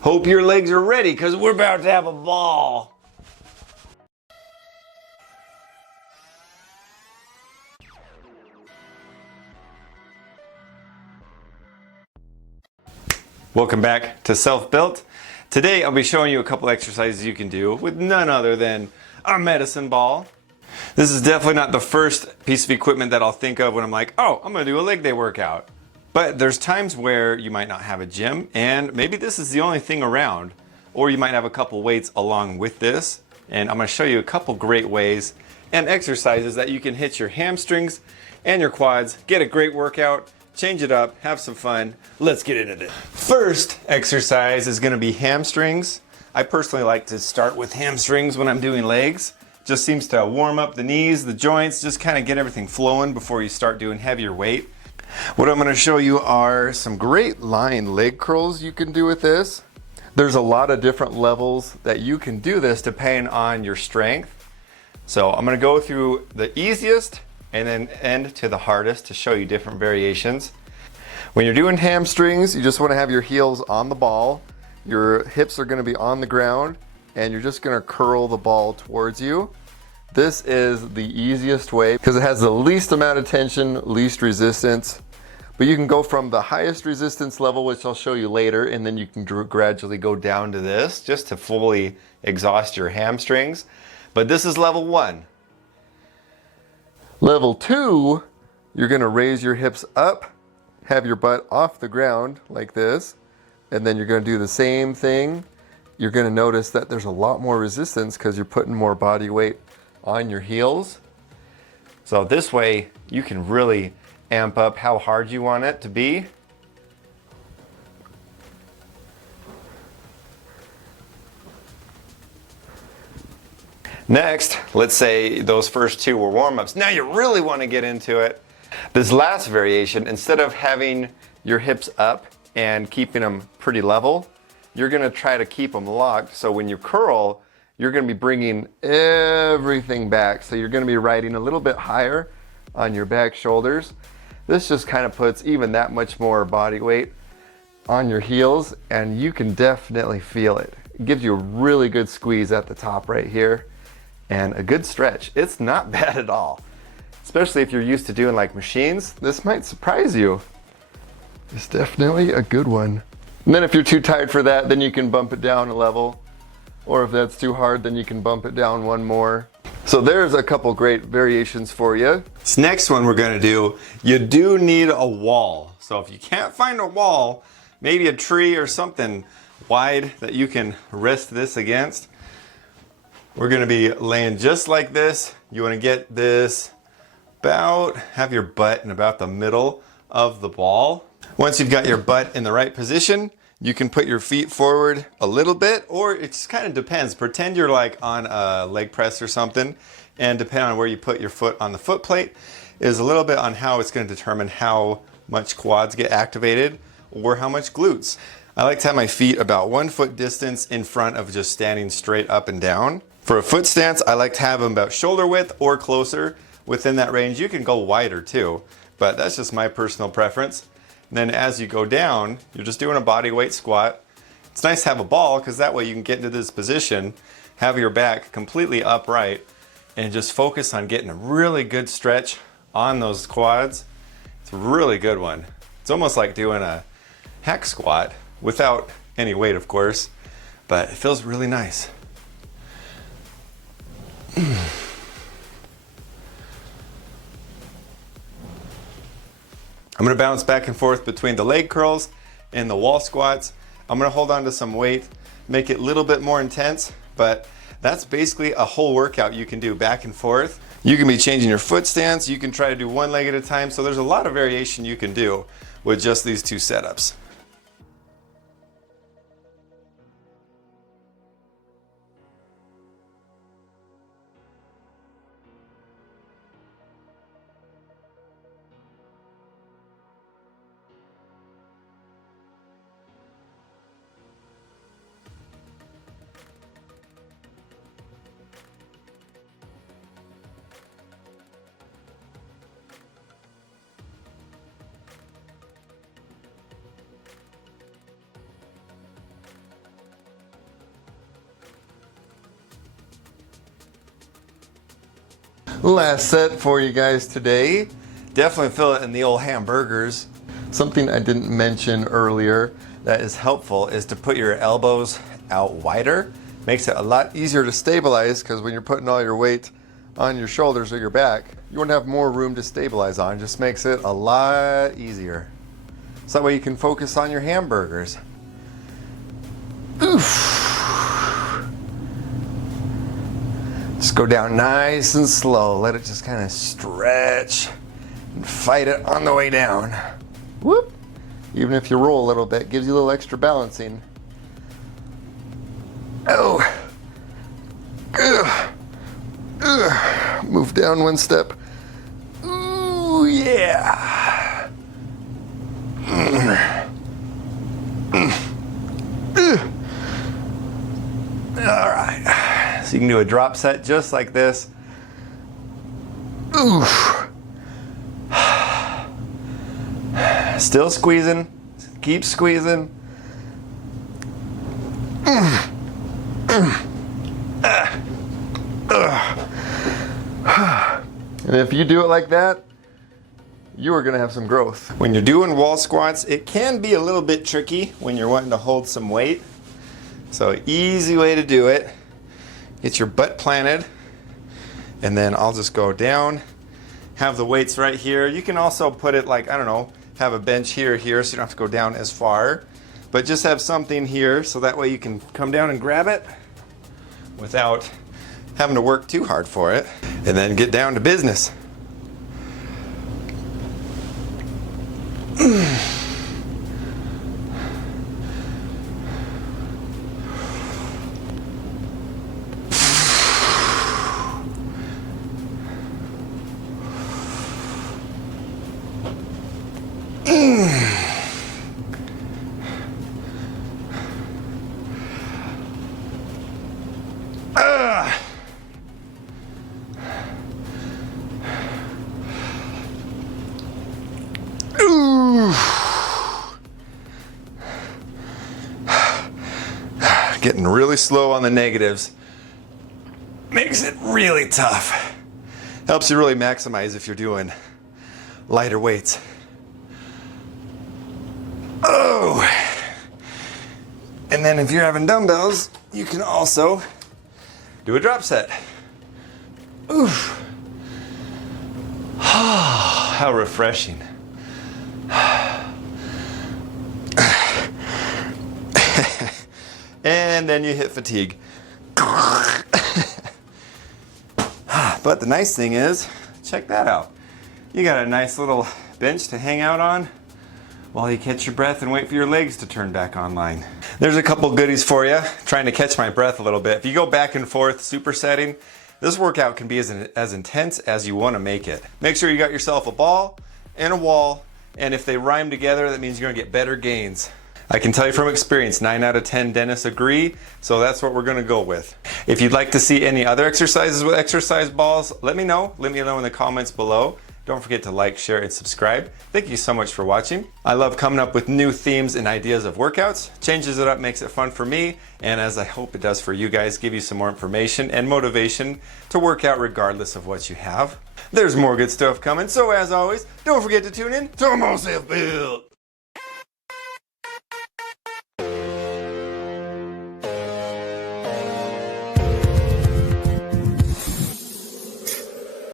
Hope your legs are ready because we're about to have a ball. Welcome back to Self Built. Today I'll be showing you a couple exercises you can do with none other than our medicine ball. This is definitely not the first piece of equipment that I'll think of when I'm like, oh, I'm gonna do a leg day workout. But there's times where you might not have a gym and maybe this is the only thing around, or you might have a couple weights along with this. And I'm gonna show you a couple great ways and exercises that you can hit your hamstrings and your quads, get a great workout, change it up, have some fun. Let's get into this. First exercise is gonna be hamstrings. I personally like to start with hamstrings when I'm doing legs. Just seems to warm up the knees, the joints, just kind of get everything flowing before you start doing heavier weight. What I'm gonna show you are some great lying leg curls you can do with this. There's a lot of different levels that you can do this depending on your strength. So I'm gonna go through the easiest and then end to the hardest to show you different variations. When you're doing hamstrings, you just want to have your heels on the ball. Your hips are going to be on the ground and you're just going to curl the ball towards you. This is the easiest way because it has the least amount of tension, least resistance. But you can go from the highest resistance level, which I'll show you later, and then you can gradually go down to this just to fully exhaust your hamstrings. But this is level 1. Level 2, you're gonna raise your hips up, have your butt off the ground like this, and then you're gonna do the same thing. You're gonna notice that there's a lot more resistance because you're putting more body weight on your heels. So this way, you can really amp up how hard you want it to be. Next, let's say those first two were warm-ups. Now you really want to get into it. This last variation, instead of having your hips up and keeping them pretty level, you're going to try to keep them locked. So when you curl, you're going to be bringing everything back. So you're going to be riding a little bit higher on your back shoulders. This just kind of puts even that much more body weight on your heels, and you can definitely feel it. It gives you a really good squeeze at the top right here. And a good stretch. It's not bad at all. Especially if you're used to doing like machines, this might surprise you. It's definitely a good one. And then if you're too tired for that, then you can bump it down a level. Or if that's too hard, then you can bump it down one more. So there's a couple great variations for you. This next one we're gonna do, you do need a wall. So if you can't find a wall, maybe a tree or something wide that you can rest this against. We're gonna be laying just like this. You wanna get this have your butt in about the middle of the ball. Once you've got your butt in the right position, you can put your feet forward a little bit, or it just kind of depends. Pretend you're like on a leg press or something, and depending on where you put your foot on the foot plate is a little bit on how it's gonna determine how much quads get activated or how much glutes. I like to have my feet about 1 foot distance in front of just standing straight up and down. For a foot stance, I like to have them about shoulder width or closer. Within that range, you can go wider too, but that's just my personal preference. And then as you go down, you're just doing a body weight squat. It's nice to have a ball because that way you can get into this position, have your back completely upright, and just focus on getting a really good stretch on those quads. It's a really good one. It's almost like doing a hack squat without any weight, of course, but it feels really nice. I'm gonna bounce back and forth between the leg curls and the wall squats. I'm gonna hold on to some weight, make it a little bit more intense, but that's basically a whole workout you can do back and forth. You can be changing your foot stance, you can try to do one leg at a time, so there's a lot of variation you can do with just these two setups. Last set for you guys today. Definitely feel it in the old hamburgers. Something I didn't mention earlier that is helpful is to put your elbows out wider. Makes it a lot easier to stabilize, because when you're putting all your weight on your shoulders or your back, you won't have more room to stabilize on. Just makes it a lot easier. So that way you can focus on your hamburgers. Oof. Just go down nice and slow. Let it just kind of stretch and fight it on the way down. Whoop. Even if you roll a little bit, gives you a little extra balancing. Oh. Ugh. Ugh. Move down one step. Ooh, yeah. All right. So you can do a drop set just like this. Oof. Still squeezing. Keep squeezing. And if you do it like that, you are going to have some growth. When you're doing wall squats, it can be a little bit tricky when you're wanting to hold some weight. So easy way to do it. Get your butt planted, and then I'll just go down, have the weights right here. You can also put it like, I don't know, have a bench here, so you don't have to go down as far. But just have something here so that way you can come down and grab it without having to work too hard for it. And then get down to business. Getting really slow on the negatives makes it really tough. Helps you really maximize if you're doing lighter weights. Oh! And then if you're having dumbbells, you can also do a drop set. Oof. How refreshing. And then you hit fatigue. But the nice thing is, check that out. You got a nice little bench to hang out on while you catch your breath and wait for your legs to turn back online. There's a couple goodies for you. Trying to catch my breath a little bit. If you go back and forth supersetting, this workout can be as intense as you want to make it. Make sure you got yourself a ball and a wall, and if they rhyme together, that means you're gonna get better gains. I can tell you from experience, 9 out of 10 dentists agree, so that's what we're gonna go with. If you'd like to see any other exercises with exercise balls, let me know. Let me know in the comments below. Don't forget to like, share, and subscribe. Thank you so much for watching. I love coming up with new themes and ideas of workouts. Changes it up, makes it fun for me, and as I hope it does for you guys, give you some more information and motivation to work out regardless of what you have. There's more good stuff coming, so as always, don't forget to tune in to More Self Built.